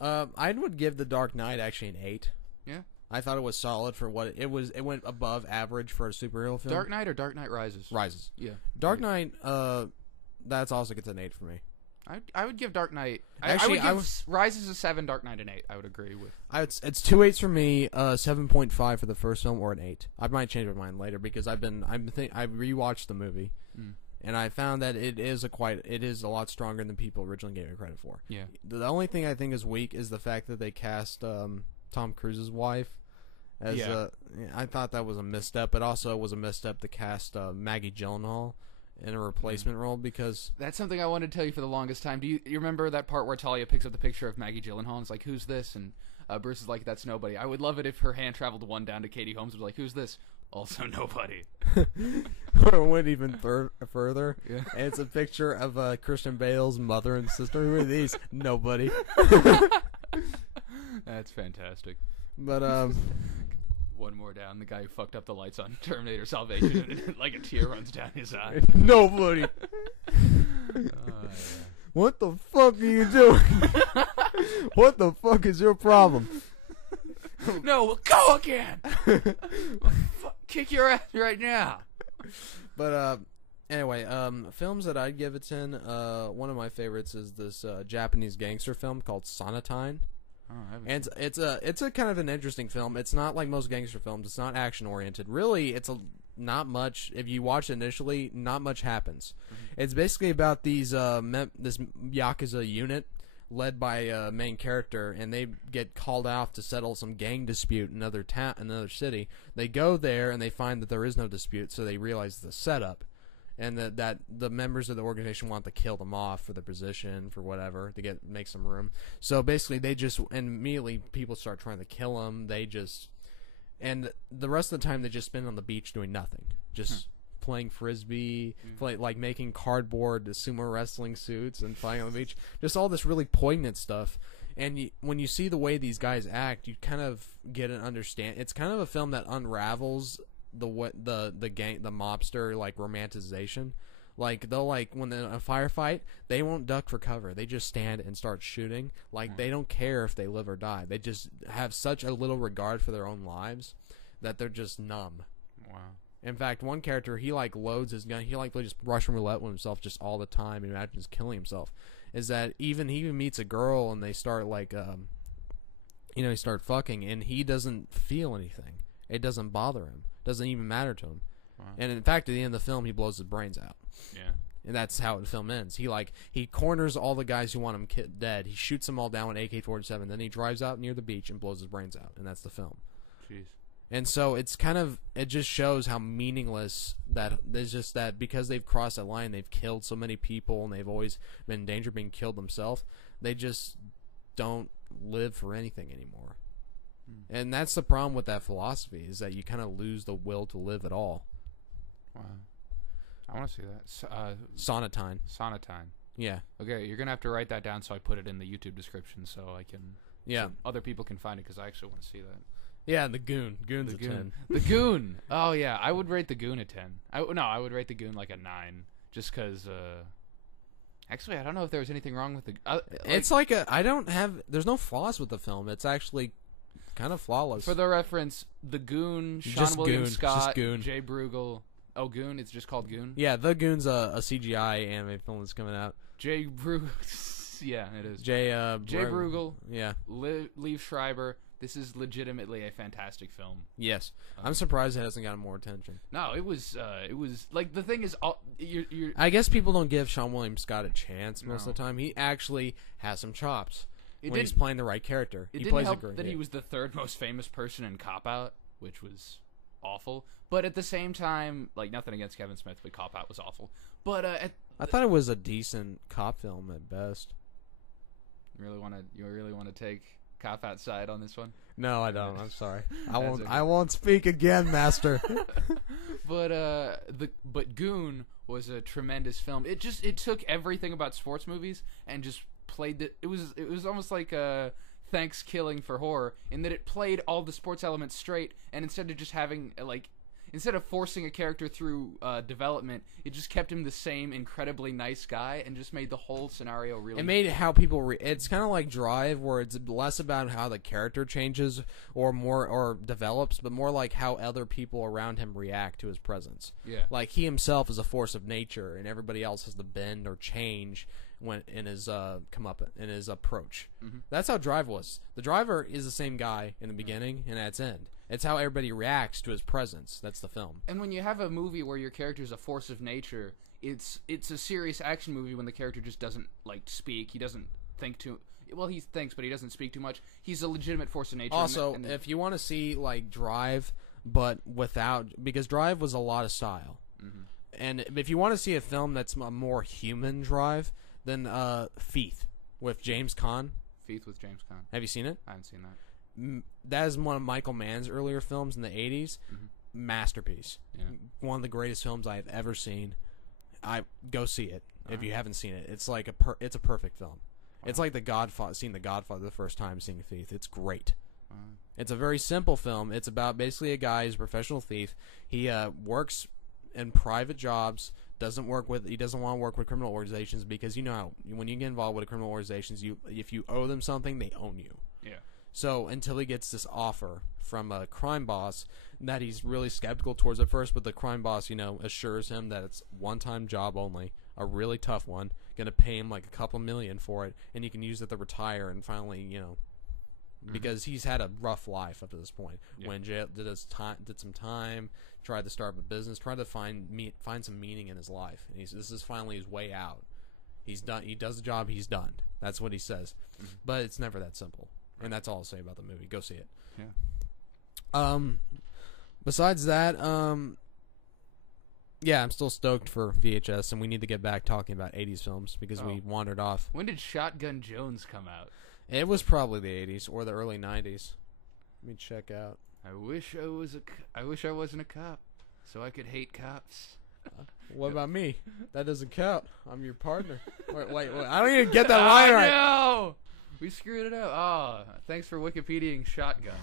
I would give The Dark Knight actually an 8. Yeah. I thought it was solid for what it was. It went above average for a superhero film. Dark Knight or Dark Knight Rises? Rises. Yeah. Dark Knight, that's also gets an 8 for me. I would give Dark Knight. Actually, I would give Rises a 7, Dark Knight an 8. I would agree with. It's 2 8s for me. 7.5 for the first film, or an 8. I might change my mind later because I rewatched the movie, and I found that it is a lot stronger than people originally gave it credit for. Yeah. The only thing I think is weak is the fact that they cast Tom Cruise's wife. I thought that was a misstep, but also it was a misstep to cast Maggie Gyllenhaal in a replacement role because that's something I wanted to tell you for the longest time. Do you remember that part where Talia picks up the picture of Maggie Gyllenhaal and is like, "Who's this?" And Bruce is like, "That's nobody." I would love it if her hand traveled one down to Katie Holmes and was like, "Who's this?" Also nobody. Or went even further. Yeah. And it's a picture of Christian Bale's mother and sister. Who are these? Nobody. That's fantastic. But one more down, the guy who fucked up the lights on Terminator Salvation, and a tear runs down his eye. Nobody. Yeah. What the fuck are you doing? What the fuck is your problem? No, we'll go again. Kick your ass right now. But anyway, films that I'd give it 10. One of my favorites is this Japanese gangster film called Sonatine. And it's a kind of an interesting film. It's not like most gangster films. It's not action oriented. Really, it's not much. If you watch it initially, not much happens. Mm-hmm. It's basically about these this yakuza unit led by a main character, and they get called out to settle some gang dispute in another city. They go there and they find that there is no dispute, so they realize the setup. And that the members of the organization want to kill them off for the position, for whatever, to make some room. So basically, immediately people start trying to kill them. And the rest of the time they just spend on the beach doing nothing, just playing frisbee, making cardboard sumo wrestling suits and playing on the beach. Just all this really poignant stuff. And when you see the way these guys act, you kind of get an understand. It's kind of a film that unravels the mobster romanticization. They'll when they're in a firefight, they won't duck for cover. They just stand and start shooting. They don't care if they live or die. They just have such a little regard for their own lives that they're just numb. Wow. In fact, one character, he loads his gun. He plays just Russian roulette with himself just all the time. He imagines killing himself. Is that he even meets a girl and they start he start fucking and he doesn't feel anything. It doesn't bother him. Doesn't even matter to him. Wow. And in fact, at the end of the film, he blows his brains out. Yeah. And that's how the film ends. He corners all the guys who want him dead. He shoots them all down with AK-47. Then he drives out near the beach and blows his brains out. And that's the film. Jeez. And so it just shows how meaningless that there's just that because they've crossed that line, they've killed so many people, and they've always been in danger of being killed themselves. They just don't live for anything anymore. And that's the problem with that philosophy, is that you kind of lose the will to live at all. Wow. I want to see that. Sonatine. Yeah. Okay, you're gonna have to write that down so I put it in the YouTube description so I can. Yeah. So other people can find it because I actually want to see that. Yeah, and the Goon. Goon's The a Goon. 10. The Goon. Oh yeah, I would rate the Goon a 10. I would rate the Goon like a 9, just because. Actually, I don't know if there was anything wrong with the. It's there's no flaws with the film. It's actually kind of flawless. For the reference, the Goon, Sean Just William Goon, Scott, just Goon. Jay Bruegel. Oh, Goon. It's just called Goon. Yeah, The Goon's a CGI anime film that's coming out. Jay Bruegel. Yeah, it is. Jay Jay Bruegel. Yeah. Liev Schreiber. This is legitimately a fantastic film. Yes. I'm surprised it hasn't gotten more attention. No, it was like the thing is, you're I guess people don't give Sean William Scott a chance most No. of the time. He actually has some chops It when he's didn't- playing the right character. It He didn't plays help a great that he hit. was the third most famous person in Cop Out, which was awful. But at the same time, like nothing against Kevin Smith, but Cop Out was awful. But I thought it was a decent cop film at best. you really want to take Cop Out side on this one? No, I don't. I'm sorry. I That's won't. okay. I won't speak again, Master. But Goon was a tremendous film. It took everything about sports movies and just played it. It was almost like Thanksgiving for horror in that it played all the sports elements straight, and instead of just having instead of forcing a character through development, it just kept him the same incredibly nice guy and just made the whole scenario really. It made how people. It's kind of like Drive, where it's less about how the character changes or develops, but more like how other people around him react to his presence. Yeah. Like he himself is a force of nature, and everybody else has to bend or change when in his approach. Mm-hmm. That's how Drive was. The driver is the same guy in the beginning and at its end. It's how everybody reacts to his presence. That's the film. And when you have a movie where your character is a force of nature, it's a serious action movie when the character just doesn't speak. He doesn't think too. Well, he thinks, but he doesn't speak too much. He's a legitimate force of nature. Also, if you want to see Drive, but because Drive was a lot of style, and if you want to see a film that's a more human Drive, then Feith with James Caan. Feith with James Caan. Have you seen it? I haven't seen that. That is one of Michael Mann's earlier films in the 80s. Masterpiece. Yeah. One of the greatest films I have ever seen. Go see it if you haven't seen it. It's like it's a perfect film. Wow. It's like seeing The Godfather the first time, seeing Thief. It's great. Wow. It's a very simple film. It's about basically a guy who's a professional thief. He works in private jobs. He doesn't want to work with criminal organizations because you know how when you get involved with criminal organizations, if you owe them something, they own you. Yeah. So until he gets this offer from a crime boss that he's really skeptical towards at first, but the crime boss, assures him that it's one-time job only, a really tough one, going to pay him like a couple million for it, and he can use it to retire and finally, because he's had a rough life up to this point. Yeah. Went in jail, did some time, tried to start a business, tried to find some meaning in his life, and this is finally his way out. He's done. He does the job. He's done. That's what he says, but it's never that simple. And that's all I'll say about the movie. Go see it. Yeah. Besides that, yeah, I'm still stoked for VHS, and we need to get back talking about 80s films because we wandered off. When did Shotgun Jones come out? It was probably the 80s or the early 90s. Let me check out. I wish I wasn't a cop, so I could hate cops. What about me? That doesn't count. I'm your partner. Wait. I don't even get that line right. No! We screwed it up. Oh, thanks for Wikipediaing Shotgun.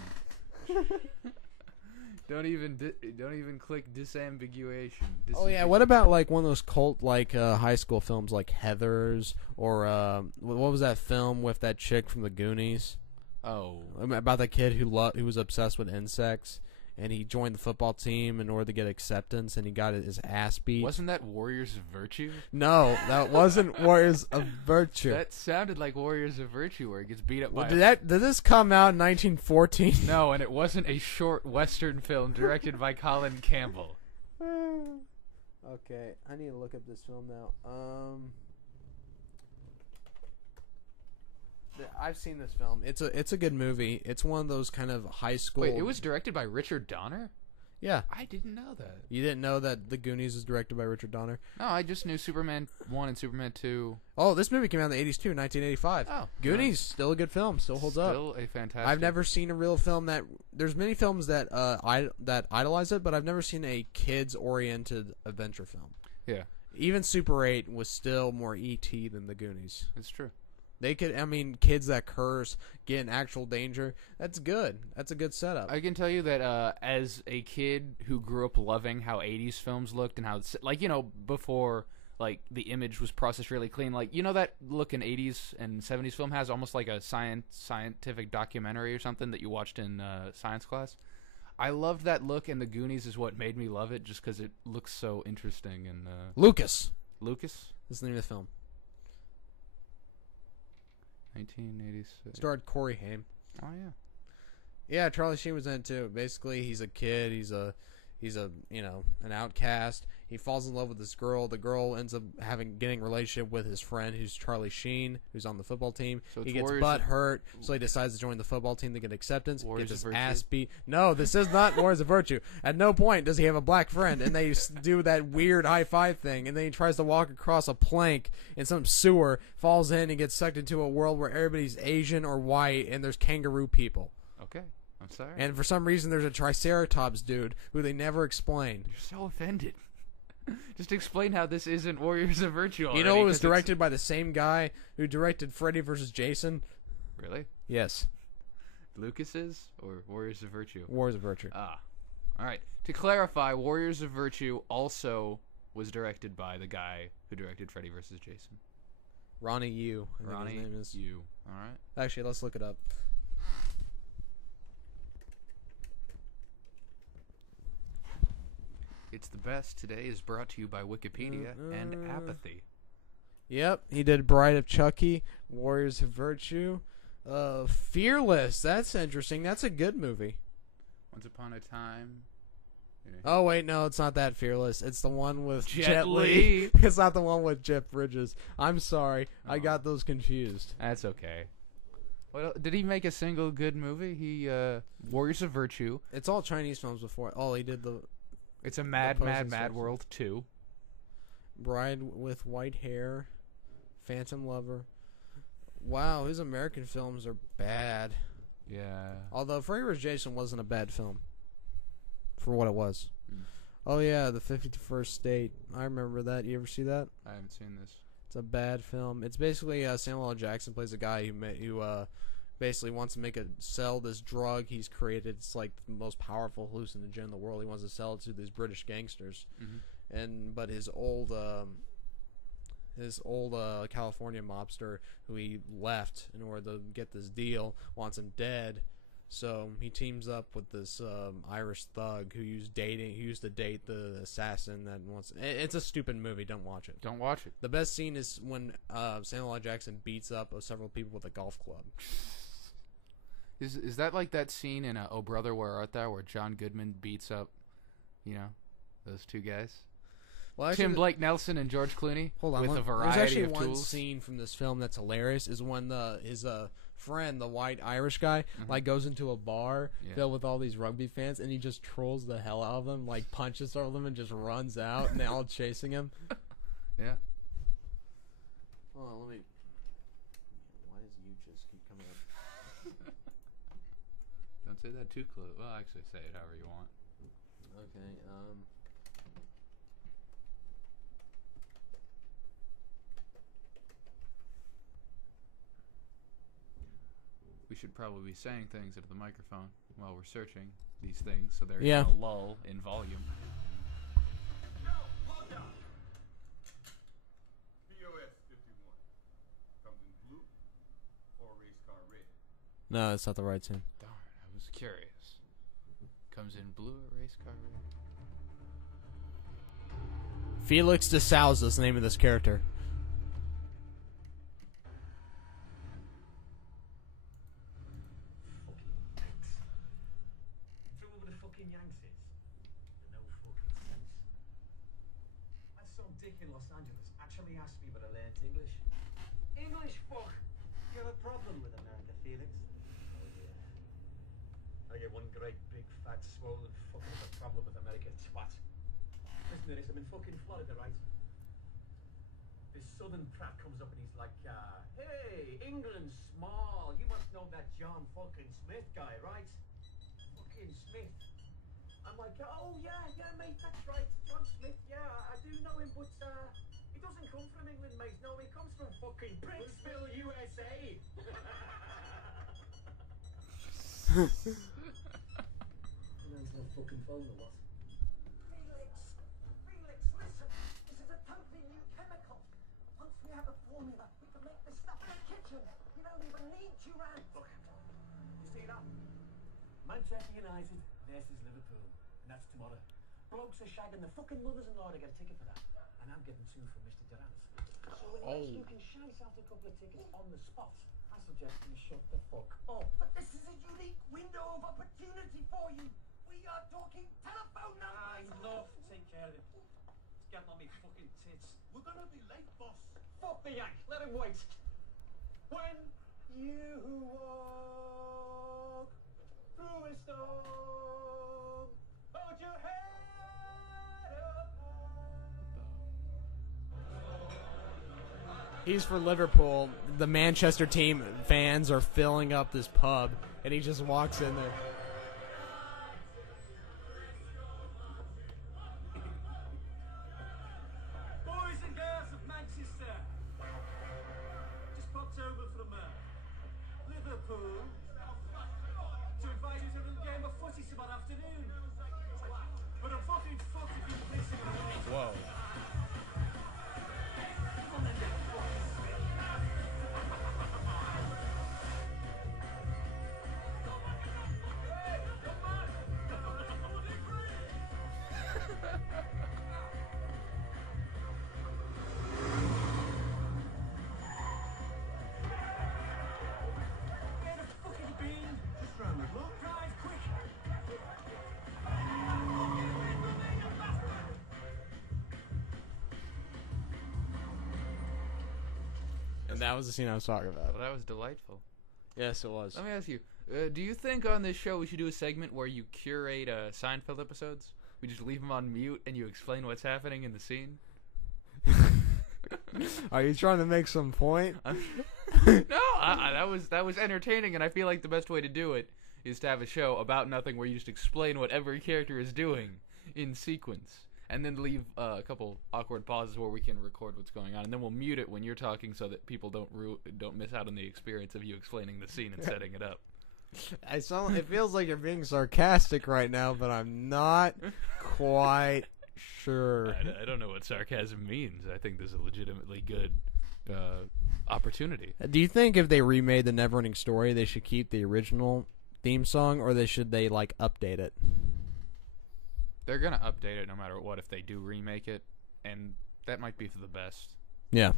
Don't even click disambiguation. Oh yeah, what about one of those cult high school films like Heathers or what was that film with that chick from the Goonies? Oh, about that kid who was obsessed with insects and he joined the football team in order to get acceptance and he got his ass beat. Wasn't that Warriors of Virtue? No, that wasn't Warriors of Virtue. That sounded like Warriors of Virtue where he gets beat up by did this come out in 1914? No, and it wasn't a short Western film directed by Colin Campbell. Okay, I need to look up this film now. I've seen this film. It's a good movie. It's one of those kind of high school. Wait, it was directed by Richard Donner? Yeah. I didn't know that. You didn't know that The Goonies is directed by Richard Donner? No, I just knew Superman 1 and Superman 2. Oh, this movie came out in the 80s too, 1985. Oh. Goonies, still a good film. Still holds up. Still a fantastic. I've never seen a real film that... There's many films that that idolize it, but I've never seen a kids-oriented adventure film. Yeah. even Super 8 was still more E.T. than the Goonies. It's true. They could, I mean, kids that curse, get in actual danger. That's good. That's a good setup. I can tell you that as a kid who grew up loving how 80s films looked and how, like, you know, before, like, the image was processed really clean. Like, you know that look an 80s and 70s film has? Almost like a scientific documentary or something that you watched in science class? I loved that look, and the Goonies is what made me love it, just because it looks so interesting. And Lucas. Lucas? That's the name of the film. 1986. Starred Corey Haim. Oh, yeah. Yeah, Charlie Sheen was in it too. Basically, he's a kid. He's a you know, an outcast. He falls in love with this girl. The girl ends up getting a relationship with his friend, who's Charlie Sheen, who's on the football team. So he gets butt hurt, so he decides to join the football team to get acceptance. Warriors Gets of his Virtue? ass beat. No, this is not Warriors of Virtue. At no point does he have a black friend, and they do that weird high five thing, and then he tries to walk across a plank in some sewer, falls in, and gets sucked into a world where everybody's Asian or white, and there's kangaroo people. Okay. I'm sorry. And for some reason, there's a Triceratops dude who they never explain. You're so offended. Just explain how this isn't Warriors of Virtue already. You know, it was directed by the same guy who directed Freddy vs. Jason. Really? Yes. Lucas's or Warriors of Virtue? Warriors of Virtue. Ah. All right. To clarify, Warriors of Virtue also was directed by the guy who directed Freddy vs. Jason. Ronnie Yu. I think Ronnie his name is. Yu. All right. Actually, let's look it up. It's the best. Today is brought to you by Wikipedia and apathy. Yep, he did Bride of Chucky, Warriors of Virtue, Fearless. That's interesting. That's a good movie. Once Upon a Time. Oh wait, no, it's not that Fearless. It's the one with Jet Li. Li. It's not the one with Jeff Bridges. I'm sorry, I got those confused. That's okay. What did he make a single good movie? He Warriors of Virtue. It's all Chinese films before. Oh, he did the It's a Mad Post World 2. Bride with White Hair, Phantom Lover. Wow, his American films are bad. Yeah. Although Freddy vs. Jason wasn't a bad film for what it was. Mm. Oh yeah, the 51st State. I remember that. You ever see that? I haven't seen this. It's a bad film. It's basically Samuel L. Jackson plays a guy who basically wants to sell this drug he's created. It's like the most powerful hallucinogen in the world. He wants to sell it to these British gangsters, but his old California mobster who he left in order to get this deal wants him dead. So he teams up with this Irish thug who used to date the assassin that wants. It's a stupid movie. Don't watch it. Don't watch it. The best scene is when Samuel L. Jackson beats up several people with a golf club. Is that like that scene in Oh Brother Where Art Thou where John Goodman beats up, those two guys? Well, actually, Tim Blake Nelson and George Clooney. Hold on, with a there's variety actually of one tools. scene from this film that's hilarious. Is when his friend, the white Irish guy, goes into a bar filled with all these rugby fans, and he just trolls the hell out of them, like punches all of them, and just runs out, and they're all chasing him. Yeah. Hold on, let me. Why does you just keep coming up? Don't say that too close. Well, actually, say it however you want. Okay. We should probably be saying things into the microphone while we're searching these things, so there's Yeah. a lull in volume. Yo, hold up. POS 51. Comes in blue or race car red. No, that's not the right scene. Darn, I was curious. Comes in blue or race car red? Felix de Souza is the name of this character. In Los Angeles actually asked me whether I learned English. English, fuck! You have a problem with America, Felix? Oh, yeah. I get one great big fat swollen fucking have a problem with America, twat. Listen to this, I'm in fucking Florida, right? This southern prat comes up and he's like, hey, England's small. You must know that John fucking Smith guy, right? Fucking Smith. I'm like, oh yeah, mate, that's right, John Smith, yeah, I do know him, but He doesn't come from England, mate. No, he comes from fucking Princeville, USA. And answer the fucking phone or what? Felix, listen. This is a totally new chemical. Once we have a formula, we can make this stuff in the kitchen. You don't even need two rounds. Look, you see that? Manchester United versus Liverpool, and that's tomorrow. Blokes are shagging the fucking mothers-in-law to get a ticket for that, and I'm getting two from Mr. Durant. So unless you can shite out a couple of tickets on the spot, I suggest you shut the fuck up. But this is a unique window of opportunity for you. We are talking telephone numbers. I love to take care of it. It's getting on me fucking tits. We're gonna be late, boss. Fuck the yank. Let him wait. When you walk through a storm, hold your head up high. He's for Liverpool. The Manchester team fans are filling up this pub, and he just walks in there. Boys and girls of Manchester, just popped over from Liverpool to invite you to a little game of footy tomorrow afternoon. But I'm fucking fucked if you're missing it. Whoa. Where the fuck have you been? Just round the block. Guys, quick! And that was the scene I was talking about. Well, that was delightful. Yes, it was. Let me ask you, do you think on this show we should do a segment where you curate Seinfeld episodes? We just leave them on mute and you explain what's happening in the scene? Are you trying to make some point? No, that was entertaining, and I feel like the best way to do it is to have a show about nothing where you just explain what every character is doing in sequence, and then leave a couple awkward pauses where we can record what's going on, and then we'll mute it when you're talking so that people don't miss out on the experience of you explaining the scene and setting it up. It feels like you're being sarcastic right now, but I'm not quite sure. I don't know what sarcasm means. I think this is a legitimately good opportunity. Do you think if they remade the Neverending Story, they should keep the original theme song, or should they like update it? They're gonna update it no matter what if they do remake it, and that might be for the best. Yeah.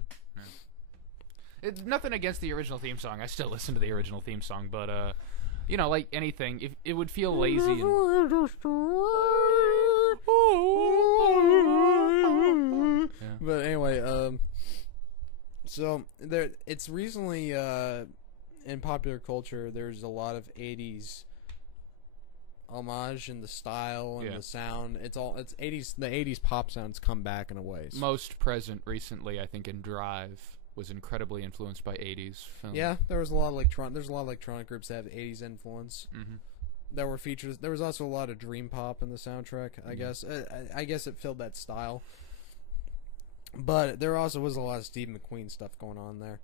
It's nothing against the original theme song. I still listen to the original theme song, but you know, like anything, if it would feel lazy. Yeah. But anyway, so it's recently in popular culture, there's a lot of 80s homage in the style and the sound. It's 80s. The 80s pop sounds come back in a way. Most present recently, I think, in Drive was incredibly influenced by 80s film. Yeah, there's a lot of electronic groups that have 80s influence. Mm-hmm. There were features. There was also a lot of dream pop in the soundtrack. I guess. I guess it filled that style. But there also was a lot of Steve McQueen stuff going on there.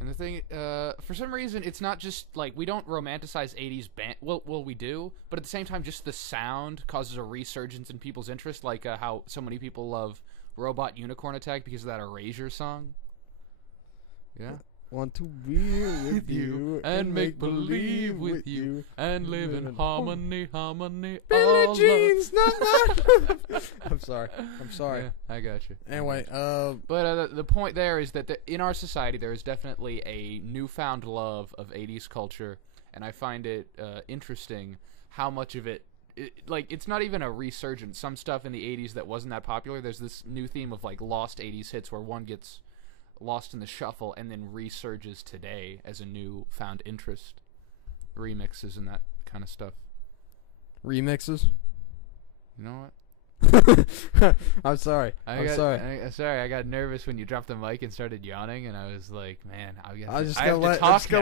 And the thing, for some reason, it's not just like we don't romanticize 80s band. Well, we do, but at the same time, just the sound causes a resurgence in people's interest. Like how so many people love Robot Unicorn Attack because of that Erasure song. Yeah. Want to be with you and make believe with you and live in harmony. Billie Jean's not. I'm sorry. Yeah, I got you. Anyway, but the point there is that in our society there is definitely a newfound love of 80s culture, and I find it interesting how much of it, like, it's not even a resurgence. Some stuff in the 80s that wasn't that popular, there's this new theme of like lost 80s hits where one gets lost in the shuffle and then resurges today as a new found interest. Remixes and that kind of stuff. remixes. You know what? I'm sorry. I got nervous when you dropped the mic and started yawning, and I was like, "Man, I'm just gonna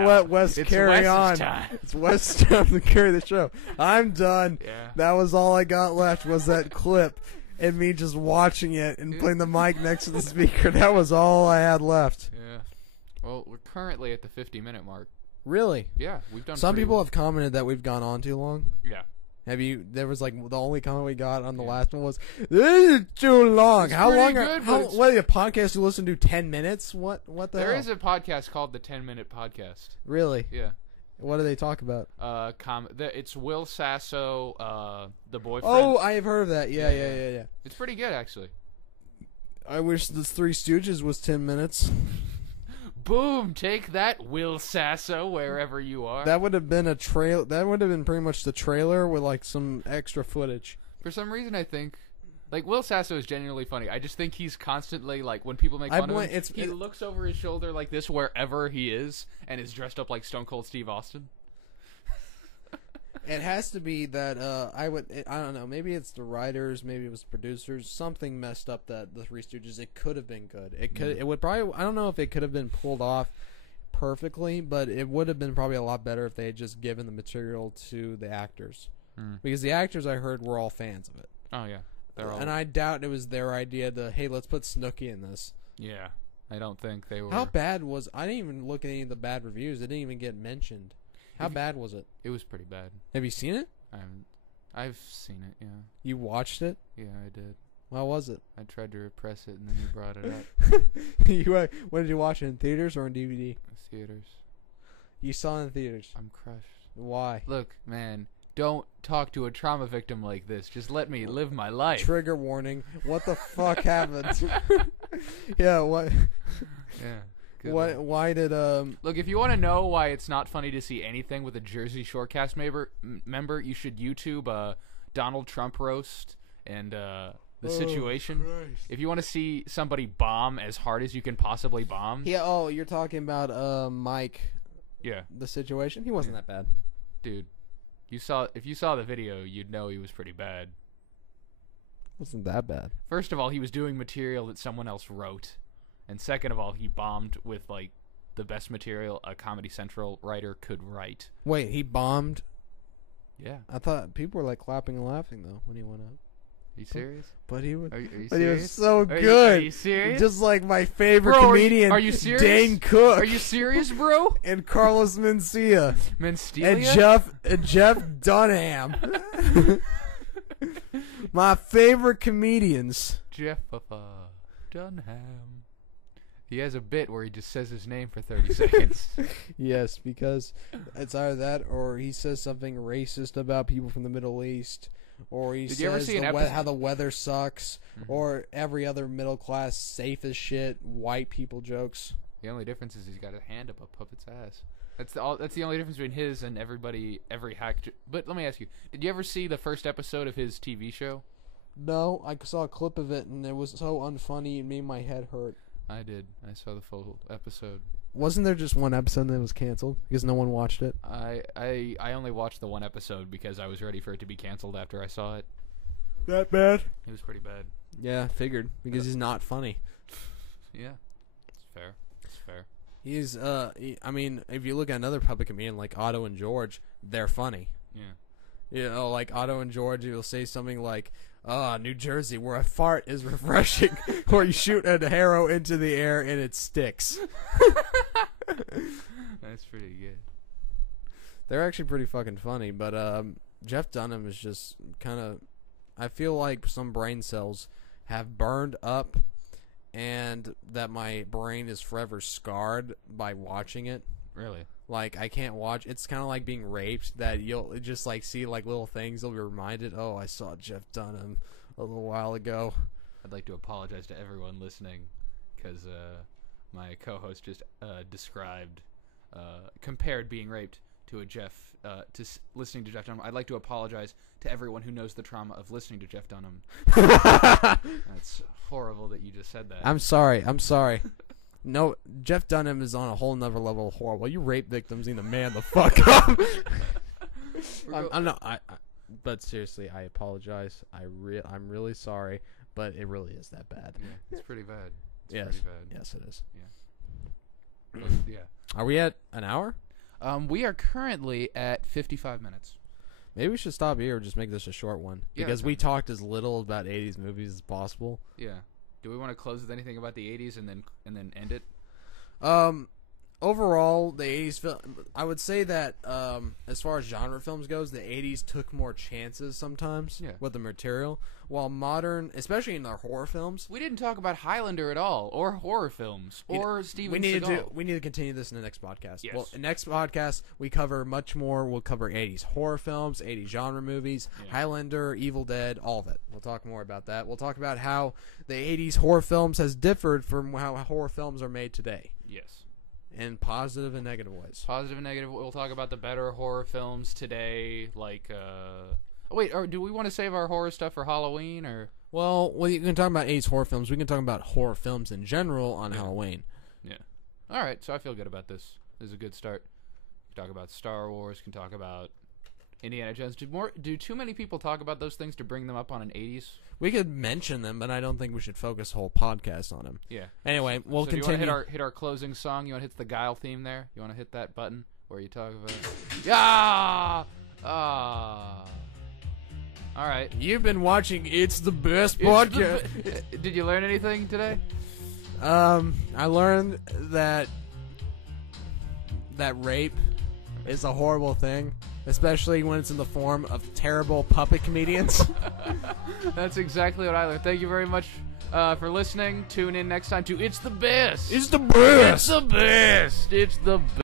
let Wes it's carry Wes's on. Time. It's Wes' time to carry the show. I'm done. Yeah. That was all I got left was that clip, and me just watching it and putting the mic next to the speaker. That was all I had left. Yeah. Well, we're currently at the 50-minute mark. Really? Yeah, we've done. Some pretty people well. have commented that we've gone on too long. Yeah. Have you? There was like the only comment we got on the last one was, "This is too long." It's How long? pretty good, but What a podcast you listen to 10 minutes? What the There hell? is a podcast called the 10-Minute Podcast. Really? Yeah. What do they talk about? It's Will Sasso, the boyfriend. Oh, I have heard of that. Yeah. It's pretty good, actually. I wish the Three Stooges was 10 minutes. Boom! Take that, Will Sasso, wherever you are. That would have been a trail. That would have been pretty much the trailer with like some extra footage. For some reason, I think, like, Will Sasso is genuinely funny. I just think he's constantly, like, when people make fun of him, he looks over his shoulder like this wherever he is, and is dressed up like Stone Cold Steve Austin. It has to be that I don't know. Maybe it's the writers. Maybe it was producers. Something messed up that the Three Stooges. It could have been good. It could. It would probably. I don't know if it could have been pulled off perfectly, but it would have been probably a lot better if they had just given the material to the actors. Because the actors I heard were all fans of it. Oh yeah, they're all. And I doubt it was their idea to, hey, let's put Snooki in this. Yeah, I don't think they were. How bad was? I didn't even look at any of the bad reviews. It didn't even get mentioned. How bad was it? It was pretty bad. Have you seen it? I've seen it. Yeah. You watched it? Yeah, I did. How was it? I tried to repress it, and then you brought it up. When did you watch it? In theaters or in DVD? Theaters. You saw it in theaters. I'm crushed. Why? Look, man, don't talk to a trauma victim like this. Just let me live my life. Trigger warning. What the fuck happened? Yeah, what? Yeah. What? Why did Look, if you want to know why it's not funny to see anything with a Jersey Shore cast member, you should YouTube Donald Trump roast and the situation. Christ. If you want to see somebody bomb as hard as you can possibly bomb. Yeah. Oh, you're talking about Mike. Yeah. The situation. He wasn't that bad, dude. If you saw the video, you'd know he was pretty bad. Wasn't that bad. First of all, he was doing material that someone else wrote. And second of all, he bombed with, like, the best material a Comedy Central writer could write. Wait, he bombed? Yeah. I thought people were, like, clapping and laughing, though, when he went up. Are you serious? But he was, Are you but he was serious? so Are good. you serious? Just like my favorite Bro, comedian, are you serious? Dane Cook. Are you serious, bro? And Carlos Mencia. Menstelia? And Jeff Dunham. My favorite comedians. Jeff Dunham. He has a bit where he just says his name for 30 seconds. Yes, because it's either that or he says something racist about people from the Middle East, or he says how the weather sucks, or every other middle class safe as shit white people jokes. The only difference is he's got a hand up a puppet's ass. That's the only difference between his and every hack. But let me ask you: did you ever see the first episode of his TV show? No, I saw a clip of it and it was so unfunny it made my head hurt. I did. I saw the full episode. Wasn't there just one episode that was canceled because no one watched it? I only watched the one episode because I was ready for it to be canceled after I saw it. That bad? It was pretty bad. Yeah, figured because he's not funny. Yeah, it's fair. It's fair. He's I mean, if you look at another public comedian like Otto and George, they're funny. Yeah. You know, like Otto and George, you'll say something like, New Jersey, where a fart is refreshing, or you shoot an arrow into the air and it sticks. That's pretty good. They're actually pretty fucking funny, but Jeff Dunham is just kind of... I feel like some brain cells have burned up and that my brain is forever scarred by watching it. Really? Like, I can't watch. It's kind of like being raped, that you'll just, like, see, like, little things. You'll be reminded, oh, I saw Jeff Dunham a little while ago. I'd like to apologize to everyone listening because my co-host just compared being raped to listening to Jeff Dunham. I'd like to apologize to everyone who knows the trauma of listening to Jeff Dunham. That's horrible that you just said that. I'm sorry. No, Jeff Dunham is on a whole nother level of horrible. You rape victims need to man the fuck up. I'm not. But seriously, I apologize. I'm really sorry, but it really is that bad. Yeah, it's pretty bad. Yes. Pretty bad. Yes, it is. Yeah. Yeah. Are we at an hour? We are currently at 55 minutes. Maybe we should stop here or just make this a short one. Yeah, Because that's we fine. talked as little about 80s movies as possible. Yeah. Do we want to close with anything about the 80s and then end it? Overall, the 80s film, I would say that as far as genre films goes, the 80s took more chances sometimes with the material, while modern, especially in our horror films, We didn't talk about Highlander at all, or horror films, or Steven Seagal. we need to continue this in the next podcast. Yes. Well, in next podcast we cover much more. We'll cover 80s horror films, 80s genre movies, Highlander, Evil Dead, all of it. We'll talk more about that. We'll talk about how the 80s horror films has differed from how horror films are made today. Yes. In positive and negative ways. Positive and negative. We'll talk about the better horror films today, like, wait, or do we want to save our horror stuff for Halloween, or? Well, you can talk about 80s horror films. We can talk about horror films in general on Halloween. Yeah. All right, so I feel good about this. This is a good start. We can talk about Star Wars, can talk about Indiana Jones. Do too many people talk about those things to bring them up on an 80s? We could mention them, but I don't think we should focus a whole podcast on them. Yeah. Anyway, we'll So do continue. you want to hit our closing song? You want to hit the Guile theme there? You want to hit that button where you talk about? Yeah. All right. You've been watching It's the Best podcast. Did you learn anything today? I learned that rape is a horrible thing, especially when it's in the form of terrible puppet comedians. That's exactly what I learned. Thank you very much for listening. Tune in next time to It's the Best. It's the best. It's the best. It's the best.